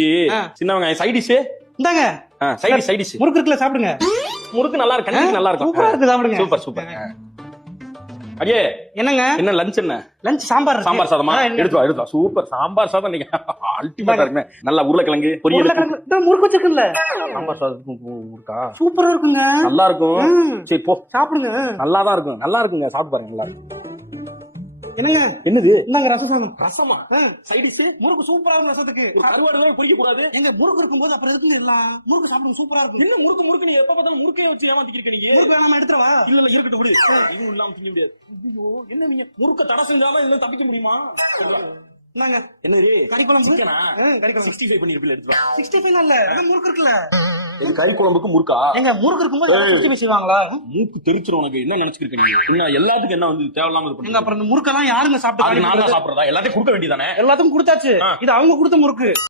சின்ன வெங்காயம் சைடிஷ் இந்தாங்க சைடிஷ் முறுக்கு இருக்குல்ல சாப்பிடுங்க. முறுக்கு நல்லா இருக்கு, கண்டிப்பா நல்லா இருக்கும். சூப்பரா இருக்கு, சாப்பிடுங்க. Super super. அடியே என்னங்க என்ன லஞ்ச்? என்ன லஞ்ச்? சாம்பார் இருக்கு. சாம்பார் சாதமா? எடுத்து வா. சூப்பர் சாம்பார் சாதம். நீங்க அல்டிமேட்டா இருக்குமே. நல்லா உருளைக்கிழங்கு பொரியல். உருளைக்கிழங்கு முறுக்கு வச்சிருக்குல்ல. சாம்பார் சாதத்துக்கு இருக்கா? சூப்பரா இருக்குங்க. நல்லா இருக்கும். சரி போ சாப்பிடுங்க. நல்லா தான் இருக்கும். நல்லா இருக்குங்க, சாப்பிட்டு பாருங்க. நல்லா இருக்கும். என்னங்க என்னது? இந்தாங்க ரசம் சாதம். ரசமா? சைடிஷ் முறுக்கு சூப்பரா இருக்கும் ரசத்துக்கு. கருவாடு தான் பொரிக்க கூடாது. எங்க முறுக்கு இருக்கும்போது அப்புறம் இருக்குங்க எல்லாம். முறுக்கு சாப்பிடுங்க, சூப்பரா இருக்கும். என்ன முறுக்கு முறுக்கு? நீ எப்ப பார்த்தாலும் முறுக்கே வச்சு ஏமாத்திக்கிட்டு நீங்க. முறுக்கு வேணாம எடுத்துறவா? இல்ல இல்ல இருக்கட்டும் விடு. இதுவும் இல்லாம திங்க முடியாது. ஐயோ என்ன நீங்க முறுக்க தடை செஞ்சாதான் இதுல தப்பிக்க முடியுமா? என்னங்க என்னது? கறி குழம்பு? சிக்கனா? கறி குழம்பு 65 பண்ணிருப்பீங்க. எடுத்து வா. 65 இல்ல, அதான் முறுக்கு இருக்குல்ல. இது கறி குழம்புக்கு முறுக்கா? எங்க முறுக்கு இருக்கும்போது 65 செய்வாங்களா? மூக்கு தெரிச்சிரும் உனக்கு. என்ன நினைச்சிருக்க நீங்க? என்ன எல்லாத்துக்கும் என்ன வந்து தேவையில்லாம இது எங்க பண்ணீங்க? அப்புறம் இந்த முறுக்கெல்லாம் யாருங்க அது சாப்பிட்டு? நான் தான் சாப்பிடுறதா? எல்லாத்தையும் கொடுக்க வேண்டியதானே? எல்லாத்துக்கும் கொடுத்தாச்சு. இது அவங்க கொடுத்த முறுக்கு.